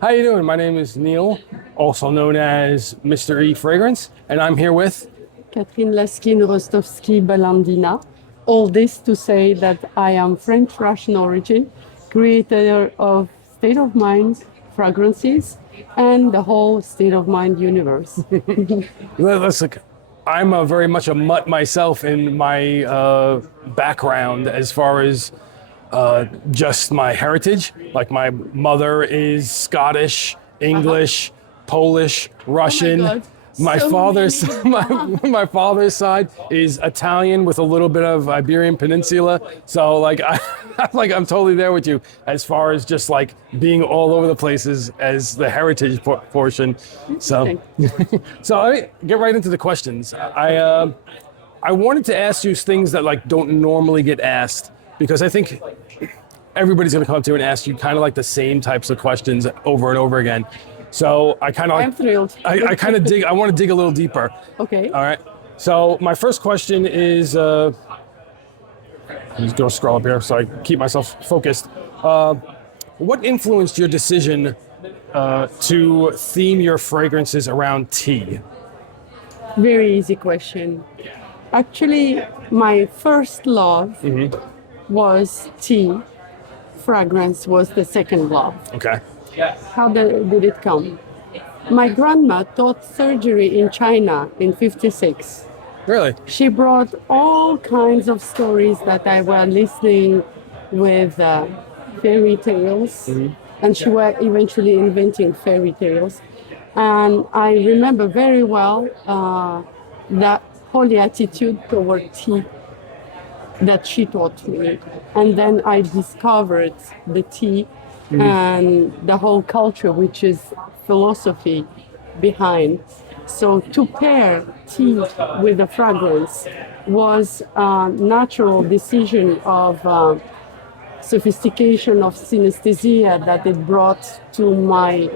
How you doing? My name is Neil, also known as Mr. E Fragrance, and I'm here with. Catherine Laskine-Balandina. All this to say that I am French Russian origin, creator of State of Mind fragrances and the whole State of Mind universe. Let's look. I'm very much a mutt myself in my background as far as just my heritage. Like my mother is Scottish, English, Polish, Russian. God. My So father's many. my father's side is Italian with a little bit of Iberian Peninsula. So like I'm totally there with you as far as just like being all over the places as the heritage portion. So so I get right into the questions. I wanted to ask you things that like don't normally get asked because I think everybody's going to come up to you and ask you kind of like the same types of questions over and over again. So I kind of I'm thrilled. I kind of dig. I want to dig a little deeper. Okay. All right. So my first question is, I'm just going to scroll up here so I keep myself focused. What influenced your decision to theme your fragrances around tea? Very easy question. Actually, my first love was tea. Fragrance was the second love. Okay. How did it come? My grandma taught surgery in China in 56. Really? She brought all kinds of stories that I was listening with fairy tales, and she was eventually inventing fairy tales. And I remember very well that holy attitude toward tea that she taught me. And then I discovered the tea and the whole culture, which is philosophy behind. So to pair tea with a fragrance was a natural decision of sophistication of synesthesia that it brought to my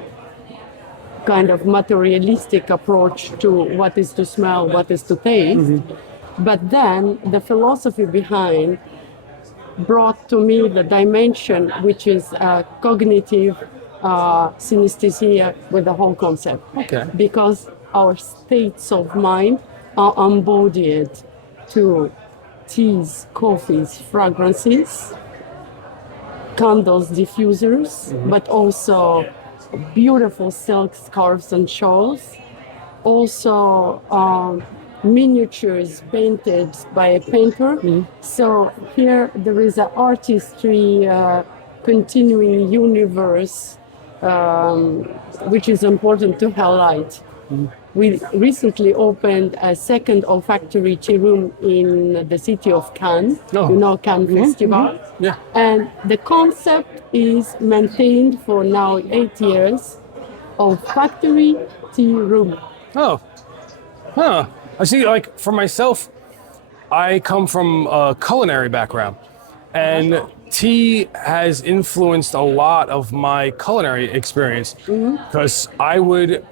kind of materialistic approach to what is to smell, what is to taste. But then the philosophy behind brought to me the dimension which is cognitive synesthesia with the whole concept. Okay. Because our states of mind are embodied to teas, coffees, fragrances, candles, diffusers, but also beautiful silk scarves and shawls. Also miniatures painted by a painter. So here there is an artistry continuing universe which is important to highlight. We recently opened a second olfactory tea room in the city of Cannes, Cannes Festival. Yeah. And the concept is maintained for now 8 years, olfactory tea room. Oh. Huh. I see, like, for myself, I come from a culinary background, and tea has influenced a lot of my culinary experience because I would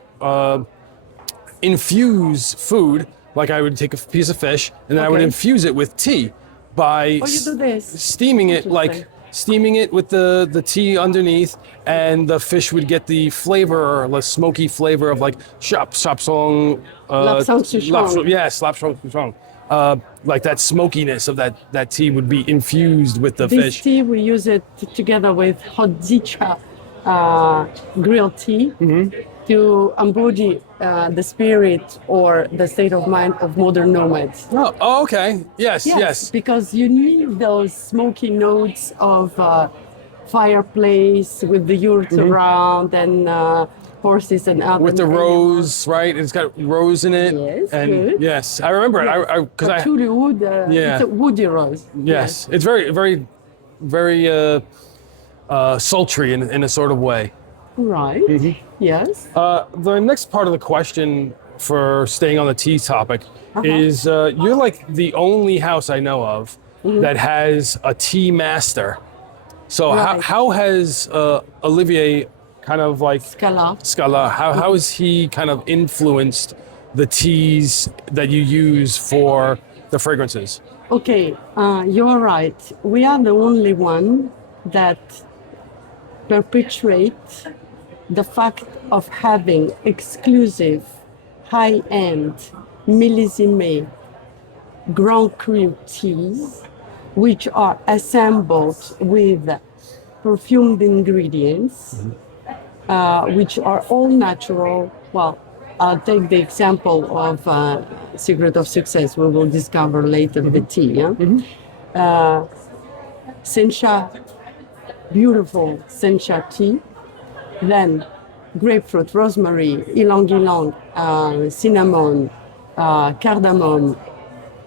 infuse food, like I would take a piece of fish, and then I would infuse it with tea by You do this. steaming it, like steaming it with the tea underneath, and the fish would get the flavor, or the smoky flavor of like lapsang souchong. Yes, lapsang souchong. Like that smokiness of that tea would be infused with the This fish. tea, we use it together with hot zicha grilled tea to embody the spirit or the state of mind of modern nomads. Oh, okay. Yes. Because you need those smoky notes of fireplace with the yurt around and horses and other With the animals. rose, right? It's got rose in it. Yes, and good. yes, I remember it. Because Patchouli wood, it's a woody rose. Yes, it's very sultry in a sort of way. Right. Yes. The next part of the question, for staying on the tea topic, is you're like the only house I know of that has a tea master. So Right. how has Olivier kind of like Scala. how has he kind of influenced the teas that you use for the fragrances? Okay, you're right. We are the only one that perpetuate the fact of having exclusive, high-end, millésime, Grand Cru teas, which are assembled with perfumed ingredients, which are all natural. Well, I'll take the example of Secret of Success. We will discover later the tea. Yeah? Sencha, beautiful Sencha tea. Then grapefruit, rosemary, ylang-ylang, cinnamon, cardamom.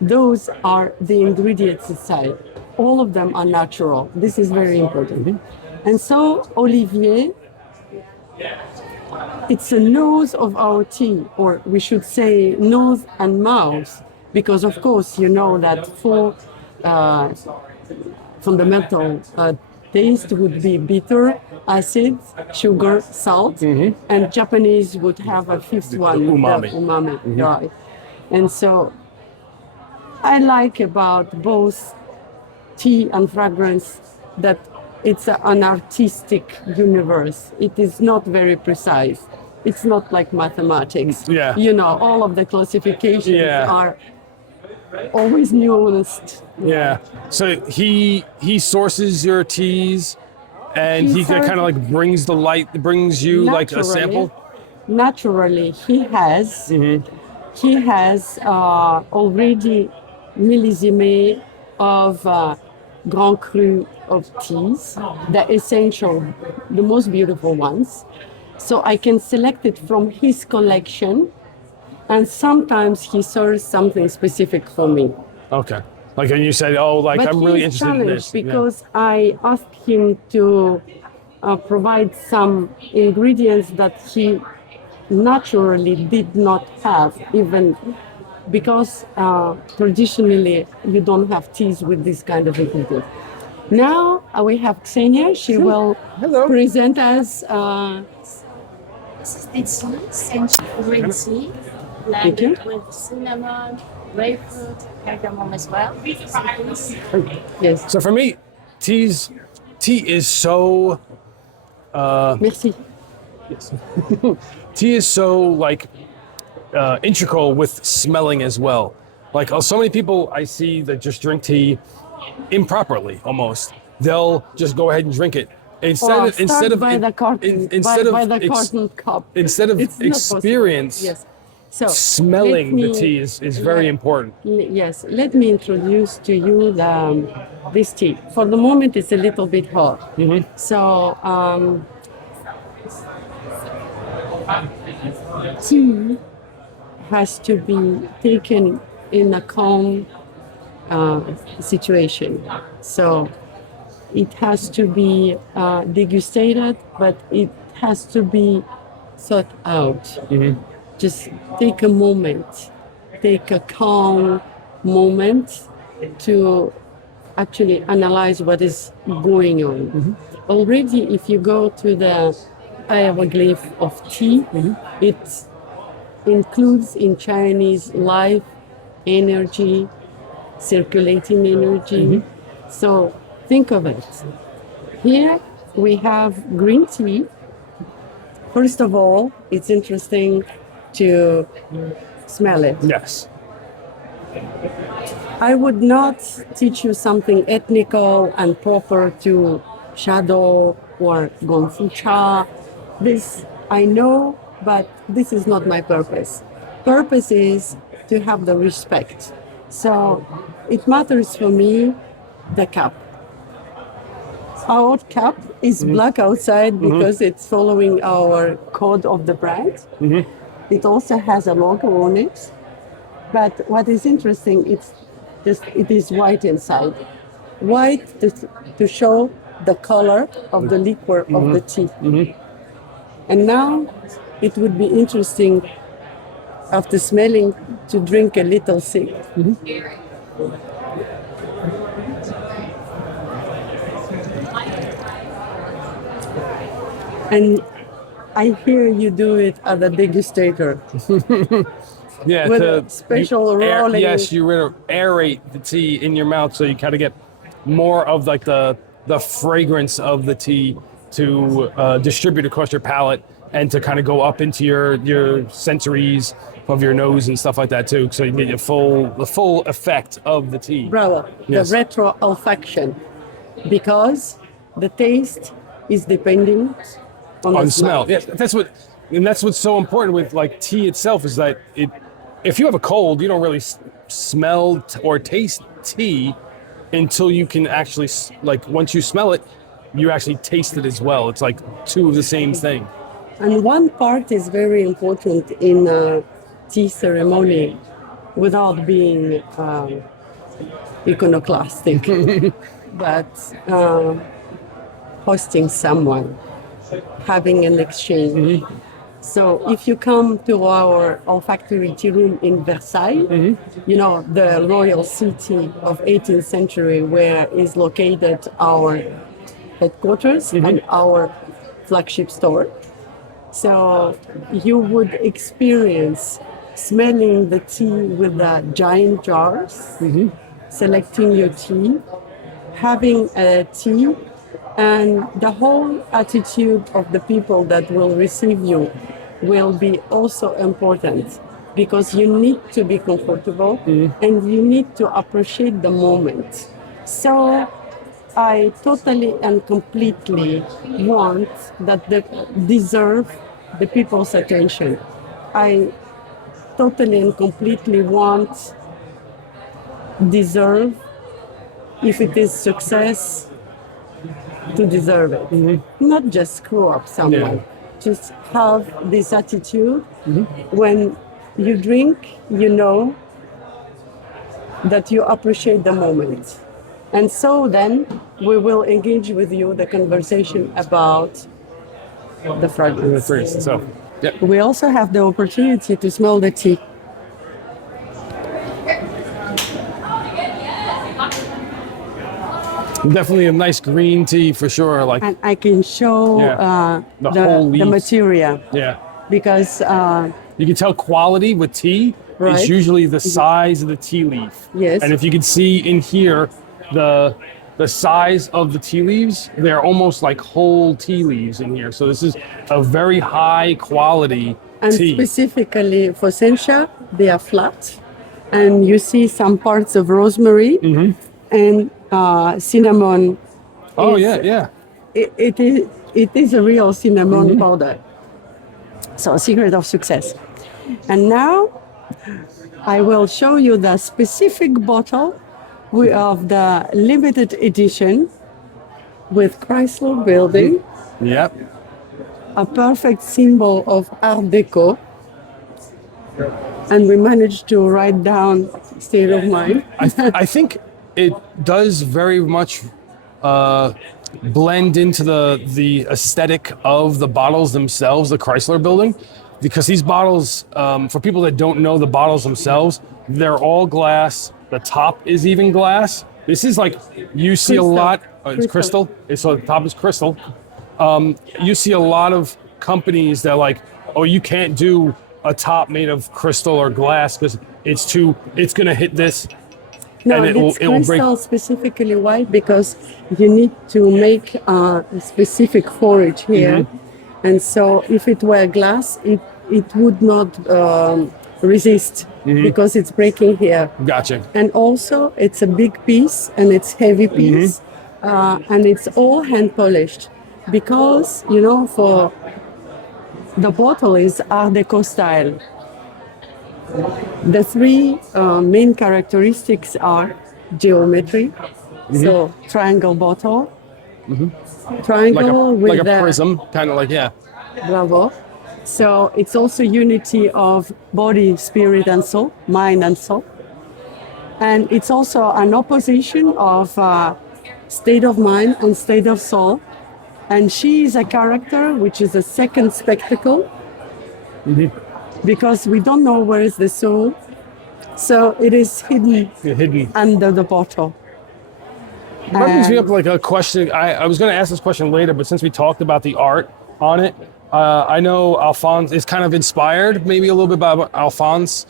Those are the ingredients inside. All of them are natural. This is very important. And so Olivier, it's a nose of our tea, or we should say nose and mouth, because of course you know that four fundamental taste would be bitter, acid, sugar, salt, and Japanese would have a fifth one, umami. the umami, right? And so I like about both tea and fragrance that it's an artistic universe. It is not very precise. It's not like mathematics. Yeah. You know, all of the classifications are always nuanced. Yeah. So he sources your teas, and he kind of like brings you like a sample. Naturally, he has already millésime of Grand Cru of teas, the essential, the most beautiful ones. So I can select it from his collection, and sometimes he serves something specific for me. Okay. Like, and you said, oh, like, But I'm really interested in this. Because I asked him to provide some ingredients that he naturally did not have, even because traditionally you don't have teas with this kind of ingredients. Now we have Xenia. She will present us. This is the tea, essential green tea, blended with cinnamon, grapefruit, cardamom as well. Yes. So for me, tea is so. Merci. Tea is so like integral with smelling as well. Like so many people I see that just drink tea improperly almost. They'll just go ahead and drink it instead of experience. Yes. So smelling the tea is very important. Yes. Let me introduce to you this tea. For the moment, it's a little bit hot. So tea has to be taken in a calm situation. So it has to be degusted, but it has to be thought out. Just take a moment, take a calm moment to actually analyze what is going on. Already, if you go to the hieroglyph of tea, it includes in Chinese life, energy, circulating energy. So think of it. Here we have green tea. First of all, it's interesting to smell it. Yes. I would not teach you something ethnical and proper to shadow or gongfu cha. This I know, but this is not my purpose. Purpose is to have the respect. So it matters for me the cup. Our cup is black outside because it's following our code of the brand. It also has a logo on it. But what is interesting, it is white inside. White to show the color of the liquor of the tea. And now it would be interesting after smelling to drink a little sip. And I hear you do it at the degustator. Yeah, with a special rolling. Yes, you aerate the tea in your mouth, so you kind of get more of like the fragrance of the tea to distribute across your palate and to kind of go up into your sensories of your nose and stuff like that too. So you get the full effect of the tea. Bravo. Yes. The retro olfaction, because the taste is depending on the Smell. Yeah, that's what's so important with like tea itself is that if you have a cold, you don't really smell or taste tea until you can actually like once you smell it, you actually taste it as well. It's like two of the same thing. And one part is very important in a tea ceremony without being iconoclastic, but hosting someone, having an exchange. So if you come to our olfactory tea room in Versailles, you know, the royal city of 18th century where is located our headquarters and our flagship store. So you would experience smelling the tea with the giant jars, selecting your tea, having a tea, and the whole attitude of the people that will receive you will be also important, because you need to be comfortable and you need to appreciate the moment. So I totally and completely want that they deserve the people's attention. I totally and completely want deserve, if it is success, to deserve it. Not just screw up someone. Yeah. Just have this attitude. When you drink, you know that you appreciate the moment. And so then we will engage with you the conversation about the fragrance. So, yeah. We also have the opportunity to smell the tea. Definitely a nice green tea for sure. Like And I can show The whole the leaves. material, yeah. because You can tell quality with tea Right. is usually the size of the tea leaf. Yes. And if you can see in here the size of the tea leaves, they're almost like whole tea leaves in here. So this is a very high quality and tea. specifically for sencha, they are flat, and you see some parts of rosemary and cinnamon. Oh is- yeah. It is a real cinnamon powder. So secret of success. And now I will show you the specific bottle of the limited edition with Chrysler Building, Yep. a perfect symbol of Art Deco. And we managed to write down state of mind. I think it does very much blend into the aesthetic of the bottles themselves, the Chrysler Building, because these bottles, for people that don't know the bottles themselves, they're all glass. The top is even glass. This is like, you see a Crystal. lot, it's crystal, so the top is crystal. You see a lot of companies that are like, oh, you can't do a top made of crystal or glass because it's gonna hit this. No, and it's it will break. crystal specifically white because you need to make a specific forage here. And so if it were glass, it would not resist because it's breaking here. Gotcha. And also it's a big piece and it's heavy piece and it's all hand polished because, you know, for the bottle is Art Deco style. The three main characteristics are geometry, so triangle bottle, triangle with like a the prism, kind of like, yeah. bravo. So it's also unity of body, spirit, and soul, mind and soul. And it's also an opposition of state of mind and state of soul. And she is a character which is a second spectacle because we don't know where is the soul. So it is hidden under the bottle. That brings me up like a question. I was going to ask this question later, but since we talked about the art on it, I know Alphonse is kind of inspired, maybe a little bit by Alphonse.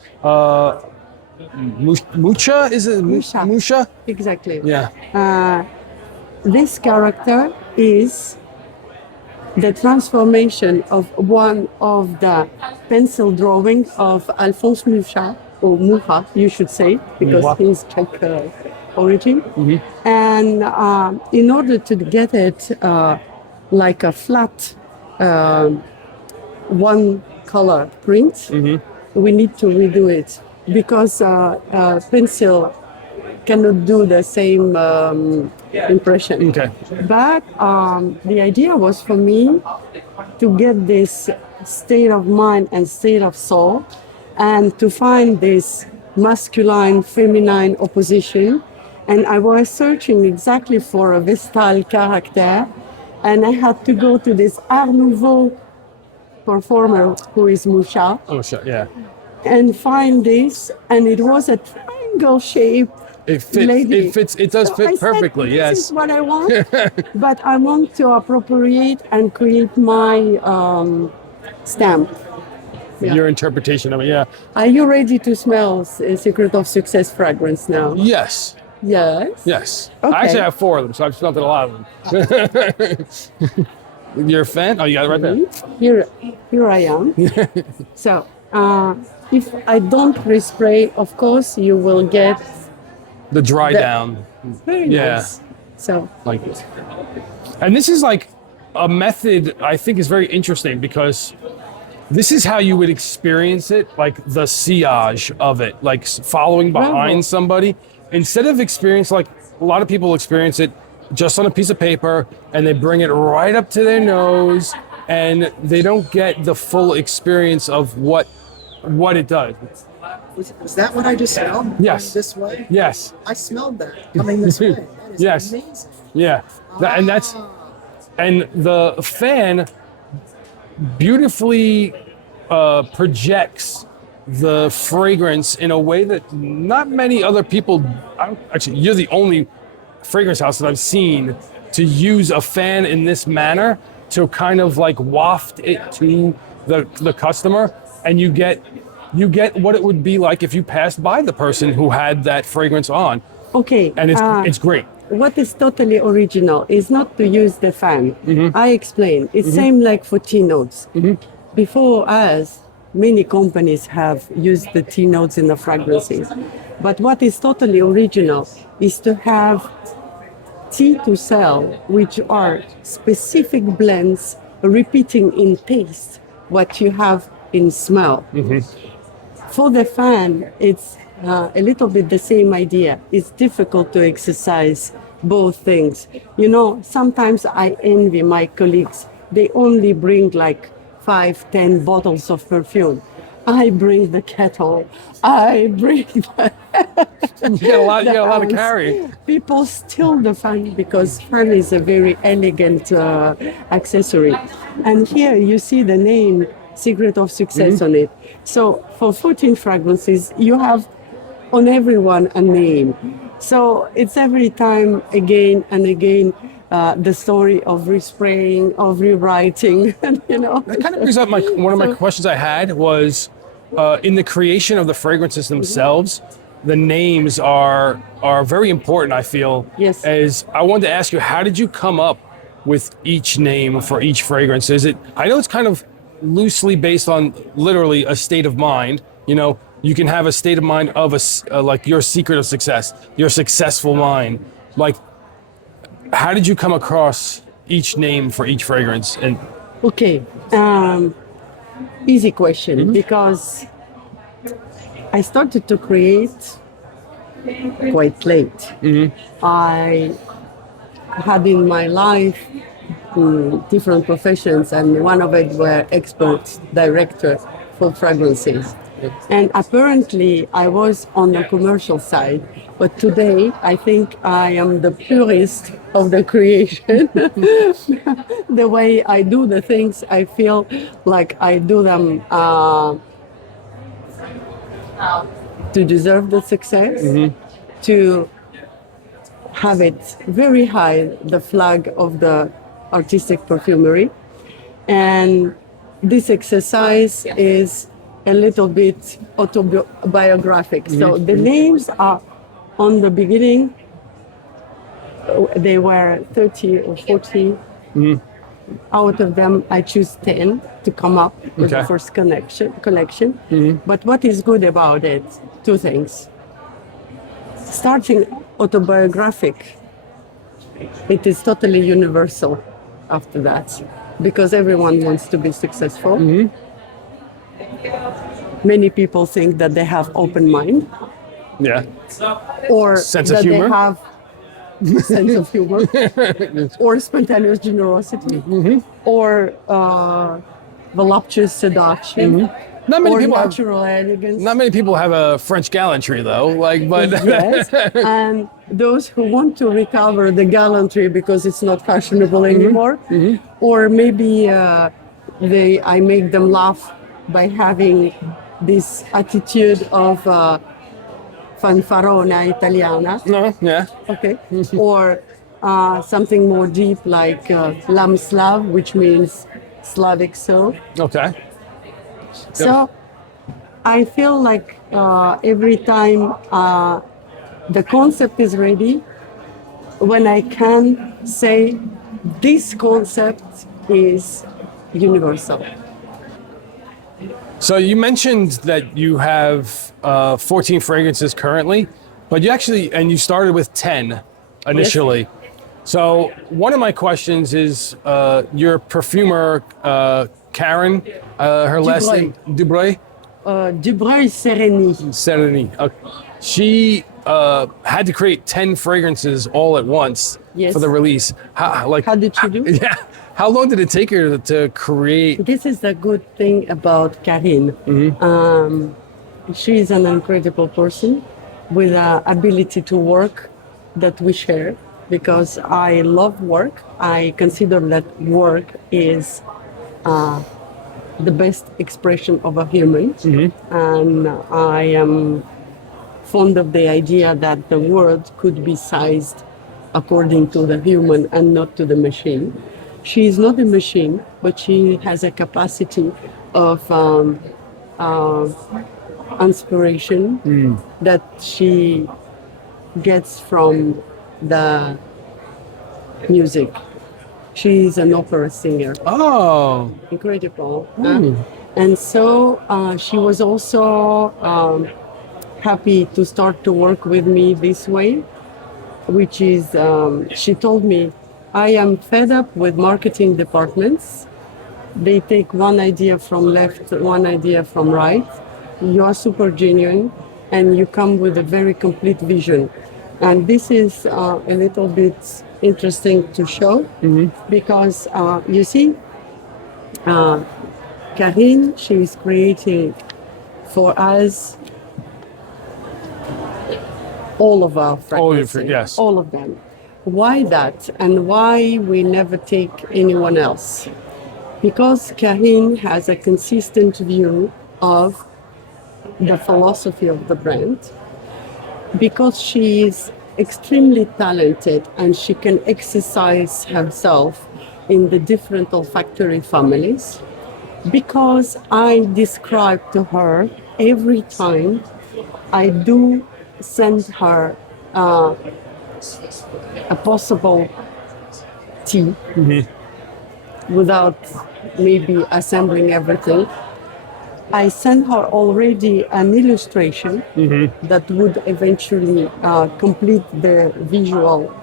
Mucha, is it? Musha. Musha? Exactly. Yeah. This character is the transformation of one of the pencil drawings of Alphonse Mucha, or Mucha, you should say, because Mucha. he's Czech origin. And in order to get it like a flat one color print, we need to redo it because pencil cannot do the same impression. Okay. But the idea was for me to get this state of mind and state of soul and to find this masculine, feminine opposition. And I was searching exactly for a Vestal character. And I had to go to this Art Nouveau performer who is Musha Oh, sure. Yeah. and find this. And it was a triangle shape. It fits. Lady. It fits. It does So fit I said, perfectly. this Yes. is what I want, but I want to appropriate and create my stamp. Yeah. Your interpretation of it. Yeah. Are you ready to smell Secret of Success fragrance now? Yes. Yes. Yes. Okay. I actually have 4 of them, so I've smelled a lot of them. You're a fan? Oh, you got it right there. Here I am. So if I don't respray, of course, you will get The dry The- down. very Yeah. nice. So Like this. And this is like a method I think is very interesting because this is how you would experience it, like the sillage of it, like following behind Bravo. somebody. Instead of experience, like a lot of people experience it just on a piece of paper and they bring it right up to their nose and they don't get the full experience of what it does. Was that what I just smelled? Yes. Coming this way? Yes. I smelled that coming this way. That is Yes. amazing. Yeah. And the fan beautifully projects the fragrance in a way that not many other people. Actually, you're the only fragrance house that I've seen to use a fan in this manner to kind of like waft it to the customer, and you get what it would be like if you passed by the person who had that fragrance on, okay. and it's great. What is totally original is not to use the fan. I explain. It's same like for tea notes. Before us, many companies have used the tea notes in the fragrances. But what is totally original is to have tea to sell, which are specific blends repeating in taste what you have in smell. For the fan, it's a little bit the same idea. It's difficult to exercise both things. You know, sometimes I envy my colleagues. They only bring like 5-10 bottles of perfume. I bring the kettle. I bring the You got a lot to ounce. carry. People steal the fan because fan is a very elegant accessory. And here you see the name Secret of Success on it. So for 14 fragrances, you have on everyone a name. So it's every time again and again the story of respraying, of rewriting, you know. That kind of brings up one of my questions I had was in the creation of the fragrances themselves, the names are very important, I feel. Yes. As I wanted to ask you, how did you come up with each name for each fragrance? Is it, I know it's kind of loosely based on literally a state of mind. You know, you can have a state of mind of like your secret of success, your successful mind. Like, how did you come across each name for each fragrance? And Okay, easy question because I started to create quite late. I had in my life different professions, and one of it were expert director for fragrances. And apparently I was on the commercial side, but today I think I am the purist of the creation. The way I do the things, I feel like I do them to deserve the success, to have it very high, the flag of the artistic perfumery. And this exercise is a little bit autobiographic. So the names are on the beginning, they were 30 or 40. out of them, I choose 10 to come up with the Okay. first collection. But what is good about it? Two things. Starting autobiographic, it is totally universal after that because everyone wants to be successful. Many people think that they have open mind Yeah. or Sense of that humor. they have sense of humor or spontaneous generosity or voluptuous seduction Not many or people have. natural elegance. Not many people have a French gallantry though. Like, but Yes, and those who want to recover the gallantry because it's not fashionable anymore, or maybe I make them laugh by having this attitude of fanfarona italiana, no, yeah. okay, or something more deep like lam slav, which means Slavic soul. Okay. So I feel like every time the concept is ready, when I can say this concept is universal. So you mentioned that you have 14 fragrances currently, but you started with 10 initially. So one of my questions is your perfumer, Karen, her last Dubreuil. name, Dubreuil? Dubreuil Sereni. Serenity. She had to create 10 fragrances all at once Yes. for the release. How did she do? Yeah. How long did it take her to create? This is the good thing about Karine. She is an incredible person with an ability to work that we share because I love work. I consider that work is the best expression of a human. And I am fond of the idea that the world could be sized according to the human and not to the machine. She is not a machine, but she has a capacity of inspiration that she gets from the music. She is an opera singer. Oh, Incredible. And so she was also happy to start to work with me this way, which is, she told me, I am fed up with marketing departments. They take one idea from left, one idea from right. You are super genuine and you come with a very complete vision. And this is a little bit interesting to show because you see, Karine, she is creating for us all of our fragrances, yes. all of them. Why that, and why we never take anyone else? Because Karine has a consistent view of the philosophy of the brand, because she is extremely talented and she can exercise herself in the different olfactory families, because I describe to her every time I do send her a possible tea without maybe assembling everything. I send her already an illustration that would eventually complete the visual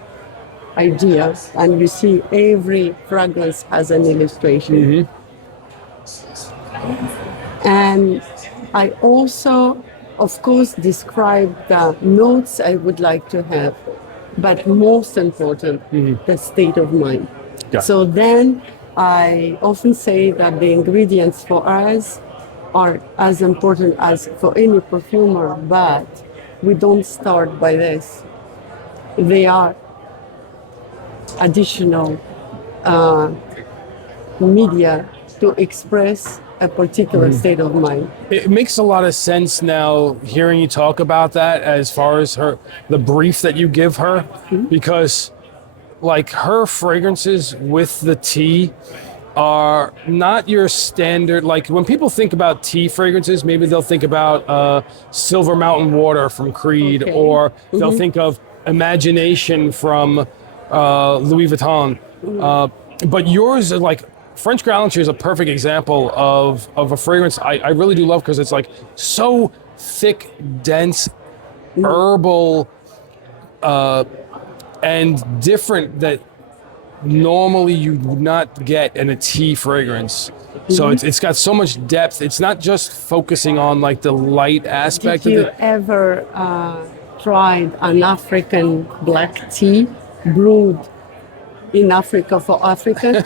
ideas. And you see every fragrance has an illustration. And I also, of course, describe the notes I would like to have, but most important, the state of mind. Yeah. So then I often say that the ingredients for us are as important as for any perfumer, but we don't start by this. They are additional media to express a particular state of mind. It makes a lot of sense now hearing you talk about that as far as the brief that you give her, because like her fragrances with the tea are not your standard. Like when people think about tea fragrances, maybe they'll think about Silver Mountain Water from Creed, Okay. or they'll think of Imagination from Louis Vuitton. But yours is like French Galanterie is a perfect example of a fragrance I really do love because it's like so thick, dense, herbal, and different that normally you would not get in a tea fragrance. So it's got so much depth. It's not just focusing on like the light aspect Did of you it. ever tried an African black tea brewed in Africa for African?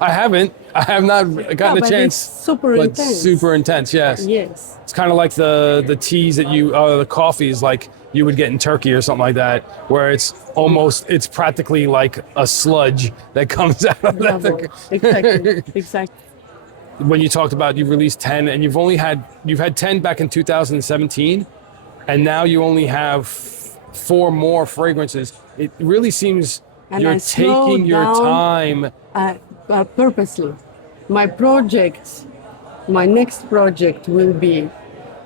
I haven't. I have not gotten a but chance. it's super but intense. super intense, yes. Yes. It's kind of like the teas that the coffees like you would get in Turkey or something like that, where it's practically like a sludge that comes out of Bravo. that. Exactly. Exactly. When you talked about you've released 10 and you've had 10 back in 2017, and now you only have 4 more fragrances. It really seems And you're I slowed taking your down. time. Purposely. My next project will be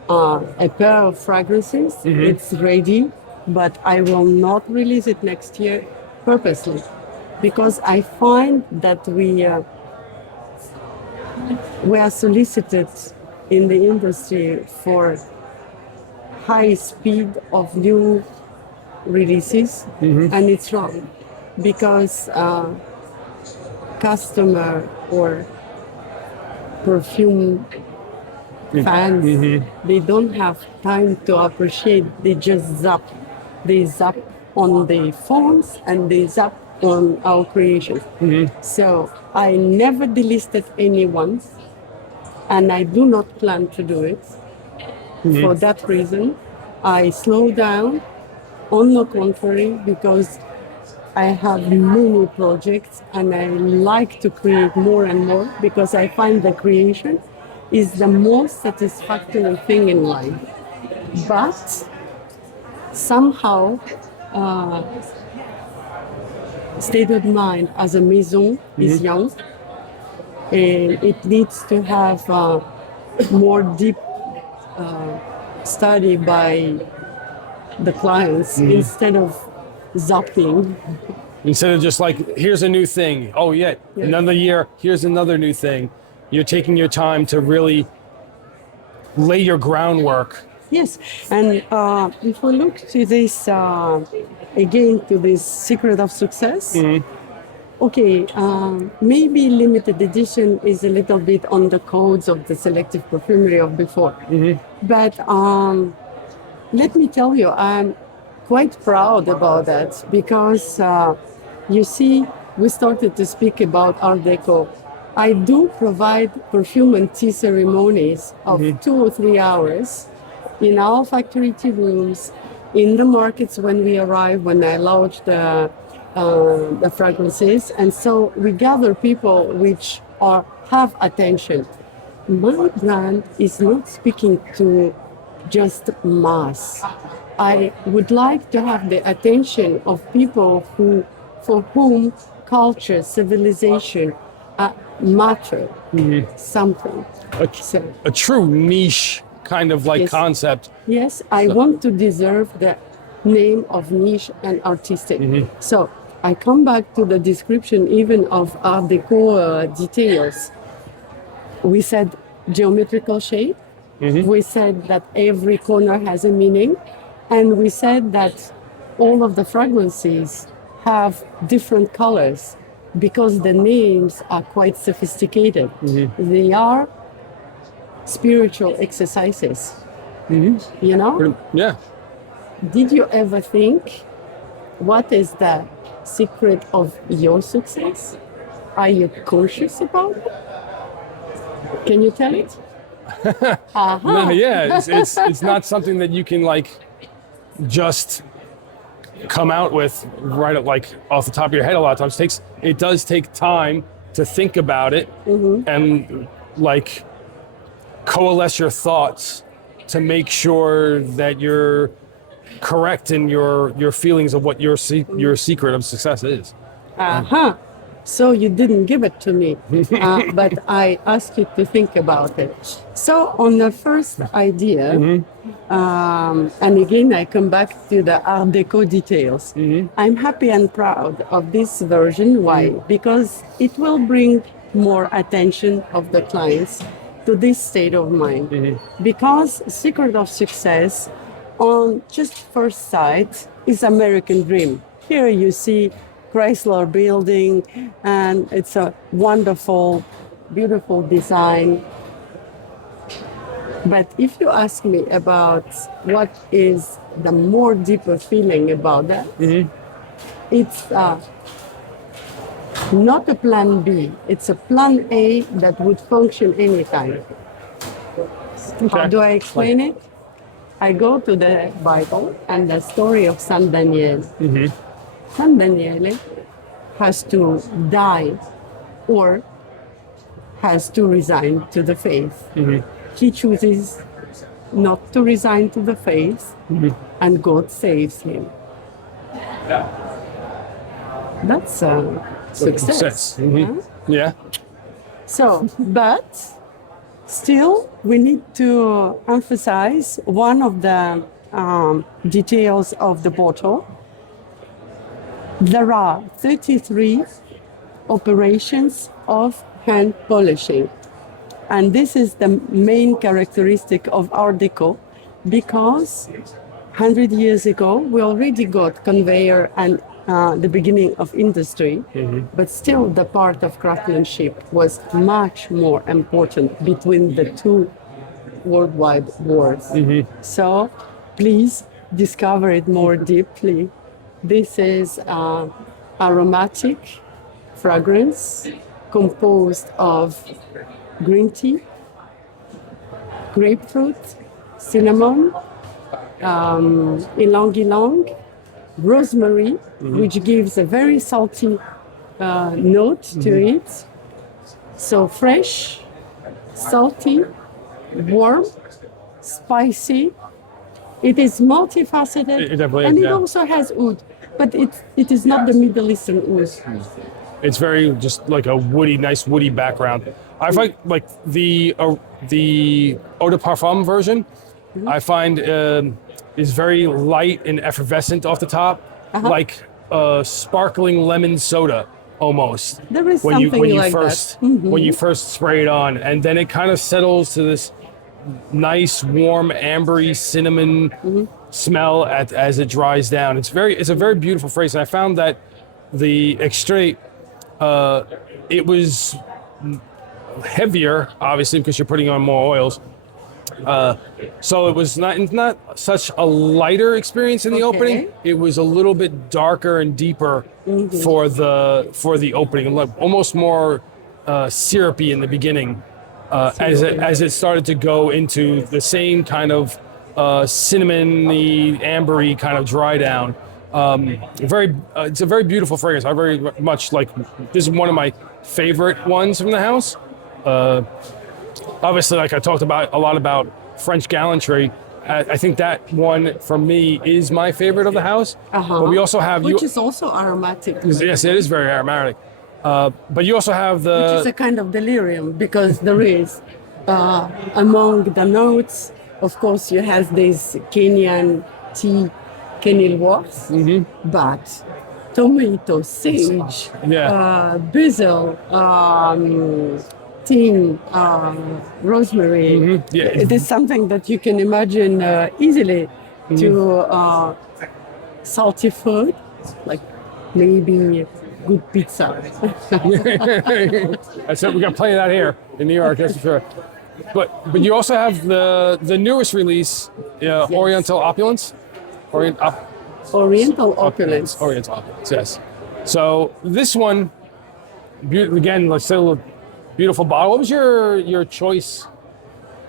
a pair of fragrances. It's ready, but I will not release it next year purposely because I find that we are solicited in the industry for high speed of new releases, and it's wrong because customer or perfume fans, they don't have time to appreciate. They just zap. They zap on the phones and they zap on our creations. So I never delisted anyone, and I do not plan to do it. For that reason, I slow down. On the contrary, because I have many projects and I like to create more and more because I find the creation is the most satisfactory thing in life. But somehow, state of mind as a maison is young, and it needs to have more deep study by the clients instead of zapping. Instead of just like, here's a new thing. Oh, yeah, another year, here's another new thing. You're taking your time to really lay your groundwork. Yes, and if we look to this, again, to this secret of success, okay, maybe limited edition is a little bit on the codes of the selective perfumery of before. But let me tell you, I'm quite proud about that because you see, we started to speak about Art Deco. I do provide perfume and tea ceremonies of 2 or 3 hours in our factory tea rooms, in the markets when we arrive, when I launch the fragrances. And so we gather people which have attention. My brand is not speaking to just mass. I would like to have the attention of people for whom culture, civilization matter something. A true niche kind of like Yes. concept. Yes, I want to deserve the name of niche and artistic. So I come back to the description even of Art Deco details. We said geometrical shape. We said that every corner has a meaning. And we said that all of the fragrances have different colors because the names are quite sophisticated. They are spiritual exercises. You know? Yeah. Did you ever think, what is the secret of your success? Are you conscious about it? Can you tell it? No, yeah, it's not something that you can like just come out with right at like off the top of your head. A lot of times it does take time to think about it and like coalesce your thoughts to make sure that you're correct in your feelings of what your secret of success is. So you didn't give it to me, but I asked you to think about it. So on the first idea, and again I come back to the Art Deco details. I'm happy and proud of this version. Why? Because it will bring more attention of the clients to this state of mind. Because secret of success on just first sight is American dream. Here you see Chrysler building, and it's a wonderful, beautiful design. But if you ask me about what is the more deeper feeling about that, it's not a plan B. It's a plan A that would function anytime. How do I explain it? I go to the Bible and the story of San Daniel. San Daniele has to die or has to resign to the faith. He chooses not to resign to the faith, and God saves him. That's a success. Huh? Yeah. So, but still, we need to emphasize one of the details of the bottle. There are 33 operations of hand polishing. And this is the main characteristic of Art Deco, because 100 years ago, we already got conveyor and the beginning of industry, but still the part of craftsmanship was much more important between the two worldwide wars. So please discover it more deeply. This is aromatic fragrance composed of green tea, grapefruit, cinnamon, ylang-ylang, rosemary, which gives a very salty note to it. So fresh, salty, warm, spicy. It is multifaceted, It definitely and is, it yeah. also has oud, but it is not the Middle Eastern oud. It's very just like a woody, nice woody background. I find like the eau de parfum version, I find is very light and effervescent off the top, like sparkling lemon soda almost. There is when you something like first that. when you first spray it on, and then it kind of settles to this nice, warm, ambery cinnamon smell as it dries down. It's a very beautiful fragrance. I found that the extrait, it was heavier, obviously, because you're putting on more oils. So it was not such a lighter experience in the opening. It was a little bit darker and deeper for the opening, like almost more syrupy in the beginning. As it started to go into the same kind of cinnamony, ambery kind of dry down. It's a very beautiful fragrance. I very much like. This is one of my favorite ones from the house. Obviously, like I talked about a lot about French gallantry. I think that one for me is my favorite of the house. But we also have which is also aromatic. Yes, it is very aromatic. But you also have Which is a kind of delirium, because there is among the notes, of course, you have this Kenyan tea, kenilworth, but tomato, sage, basil, thyme, rosemary. It is something that you can imagine easily to salty food, like maybe good pizza. That's it. We got plenty of that here in New York, that's for sure. But you also have the newest release, Oriental Opulence. Oriental Opulence. Oriental Opulence, yes. So this one, again, let's say a little beautiful bottle. What was your choice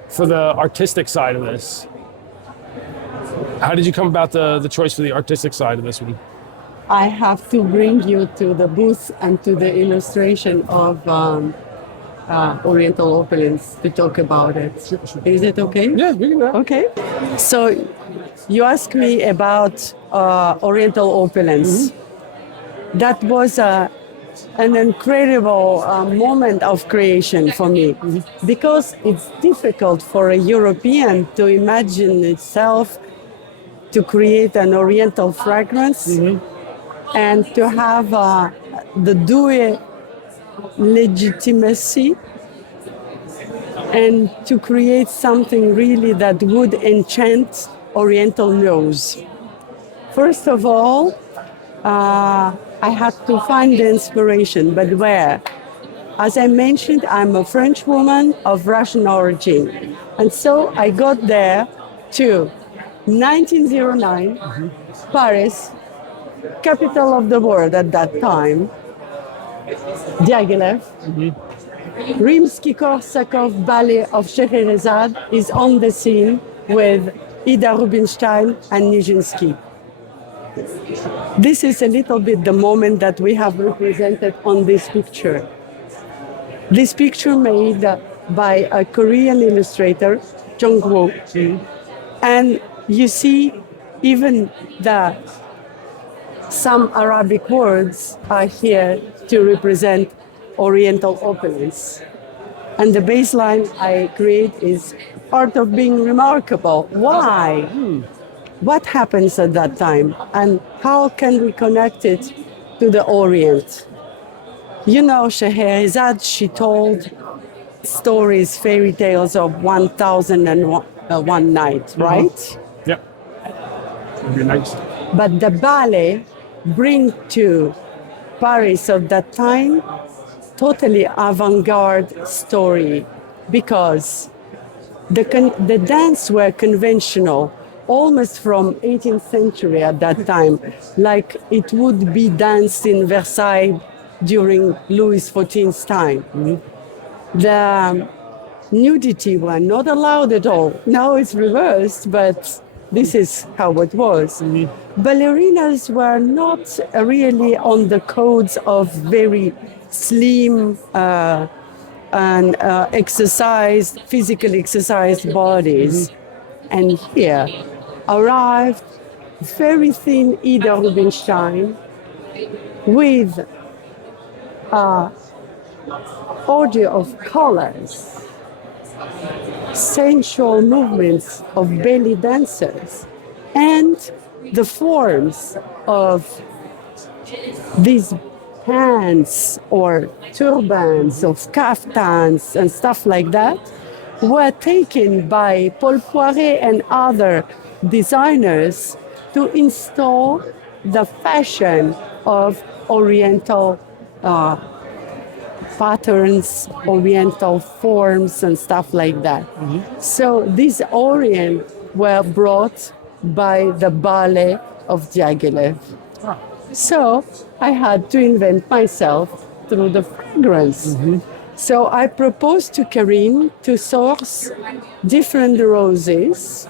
for the artistic side of this? How did you come about the choice for the artistic side of this one? I have to bring you to the booth and to the illustration of Oriental Opulence to talk about it. Is it okay? Yeah, we can do that. Okay. So you asked me about Oriental Opulence. That was a an incredible moment of creation for me, because it's difficult for a European to imagine itself to create an Oriental fragrance and to have the dewy legitimacy and to create something really that would enchant Oriental nose. First of all, I had to find the inspiration, but where? As I mentioned, I'm a French woman of Russian origin. And so I got there to 1909, Paris, capital of the world at that time, Diaghilev. Rimsky-Korsakov ballet of Scheherazade is on the scene with Ida Rubinstein and Nijinsky. This is a little bit the moment that we have represented on this picture. This picture made by a Korean illustrator, Jung-woo. And you see even some Arabic words are here to represent Oriental opulence. And the baseline I create is art of being remarkable. Why? What happens at that time? And how can we connect it to the Orient? You know, Scheherazade, she told stories, fairy tales of 1001 night, right? Yep. Very nice. But the ballet bring to Paris of that time totally avant-garde story, because the dance were conventional, almost from 18th century at that time, like it would be danced in Versailles during Louis XIV's time. The nudity were not allowed at all. Now it's reversed, but this is how it was. Ballerinas were not really on the codes of very slim and physically exercised bodies. And here arrived very thin Ida Rubinstein with orgy of colors, sensual movements of belly dancers, and the forms of these pants or turbans of kaftans and stuff like that were taken by Paul Poiret and other designers to install the fashion of Oriental patterns, Oriental forms and stuff like that. So these Orient were brought by the ballet of Diaghilev. So I had to invent myself through the fragrance. So I proposed to Karine to source different roses.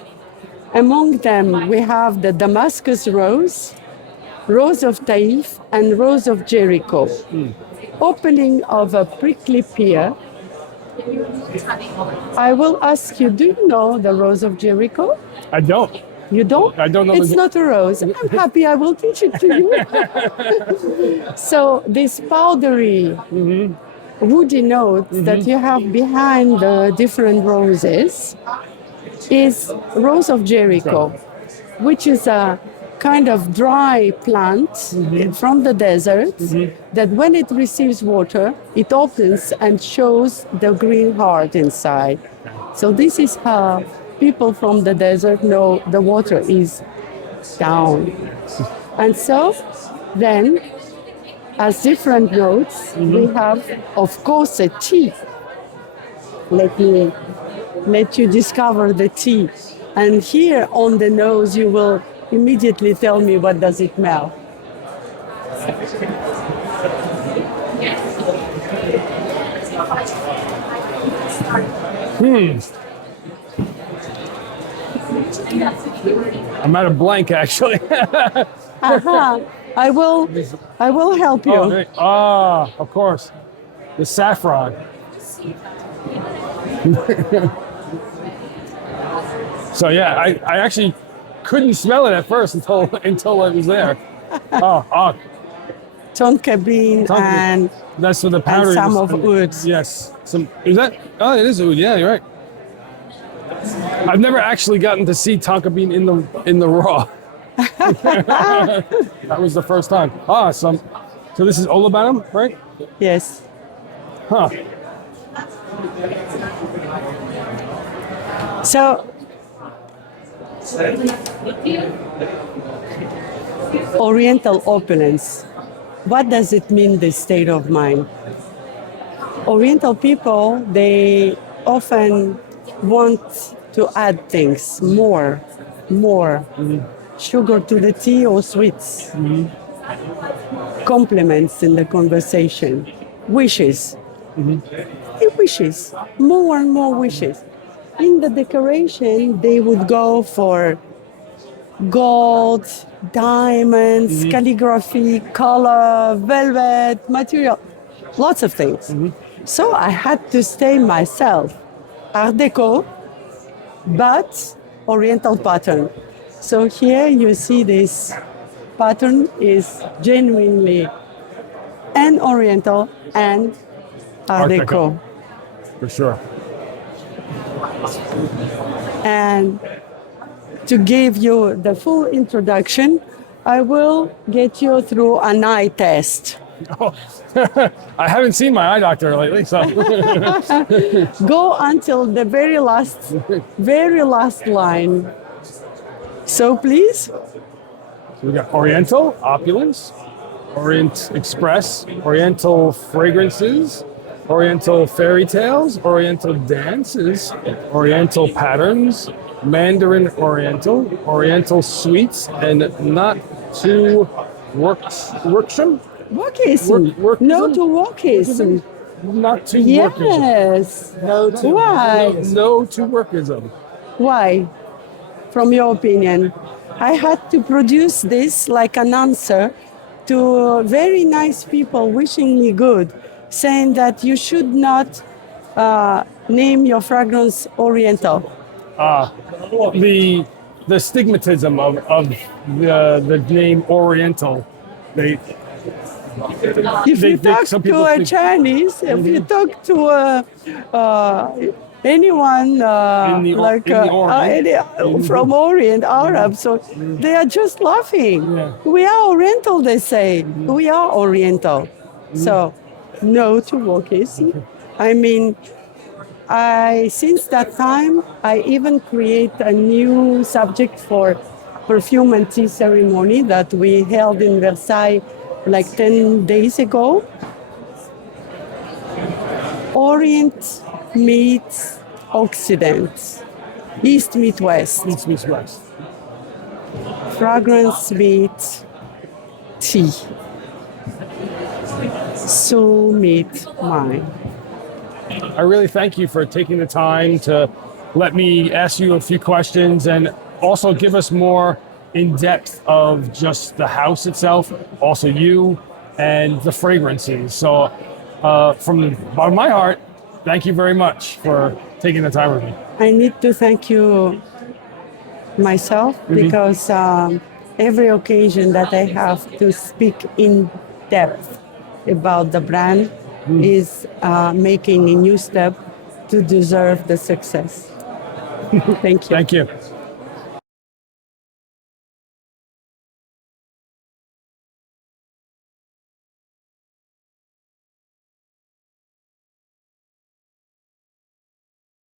Among them, we have the Damascus rose, rose of Taif, and rose of Jericho. Opening of a prickly pear. I will ask you, do you know the rose of Jericho? I don't. You don't? I don't know. It's not a rose. I'm happy I will teach it to you. So this powdery, woody note that you have behind the different roses is rose of Jericho, which is a kind of dry plant from the desert that when it receives water, it opens and shows the green heart inside. So this is how people from the desert know the water is down. And so then, as different notes, we have, of course, a tea. Let you discover the tea. And here on the nose, you will immediately tell me what does it smell. I'm at a blank, actually. I will help you. Of course. The saffron. So yeah, I actually couldn't smell it at first until it was there. tonka bean Tonka bean. and That's for the powder. some of oud. Yes. Some is that? Oh, it is oud. Yeah, you're right. I've never actually gotten to see tonka bean in the raw. That was the first time. So this is olabanam, right? Yes. Huh. So, Oriental opulence. What does it mean, this state of mind? Oriental people, they often want to add things, more, sugar to the tea or sweets, compliments in the conversation, wishes, wishes, more and more wishes. In the decoration, they would go for gold, diamonds, calligraphy, color, velvet, material, lots of things. So I had to stay myself, Art Deco, but Oriental pattern. So here you see this pattern is genuinely and Oriental and Art Deco. For sure. And to give you the full introduction, I will get you through an eye test. Oh, I haven't seen my eye doctor lately, so. Go until the very last line. So please. So we got Oriental, opulence, Orient Express, Oriental fragrances, Oriental fairy tales, Oriental dances, Oriental patterns, Mandarin Oriental, Oriental sweets, and not too worksome. Wokism. Workism? No to wokism. Not too workism. Yes. No to Why? No to workism. Why? From your opinion. I had to produce this like an answer to very nice people wishing me good, saying that you should not name your fragrance Oriental. The stigmatism of the name Oriental. If you talk to a Chinese, if you talk to anyone from Orient, Arab, so they are just laughing. Yeah. We are Oriental, they say. We are Oriental. So, no to wokism. I mean, since that time, I even create a new subject for perfume and tea ceremony that we held in Versailles like 10 days ago. Orient meets Occident, East meets West. East meets West. Fragrance meets tea. Soul meets mind. I really thank you for taking the time to let me ask you a few questions and also give us more in depth of just the house itself, also you and the fragrances. So from the bottom of my heart, thank you very much for taking the time with me. I need to thank you myself because every occasion that I have to speak in depth about the brand is making a new step to deserve the success. Thank you. Thank you.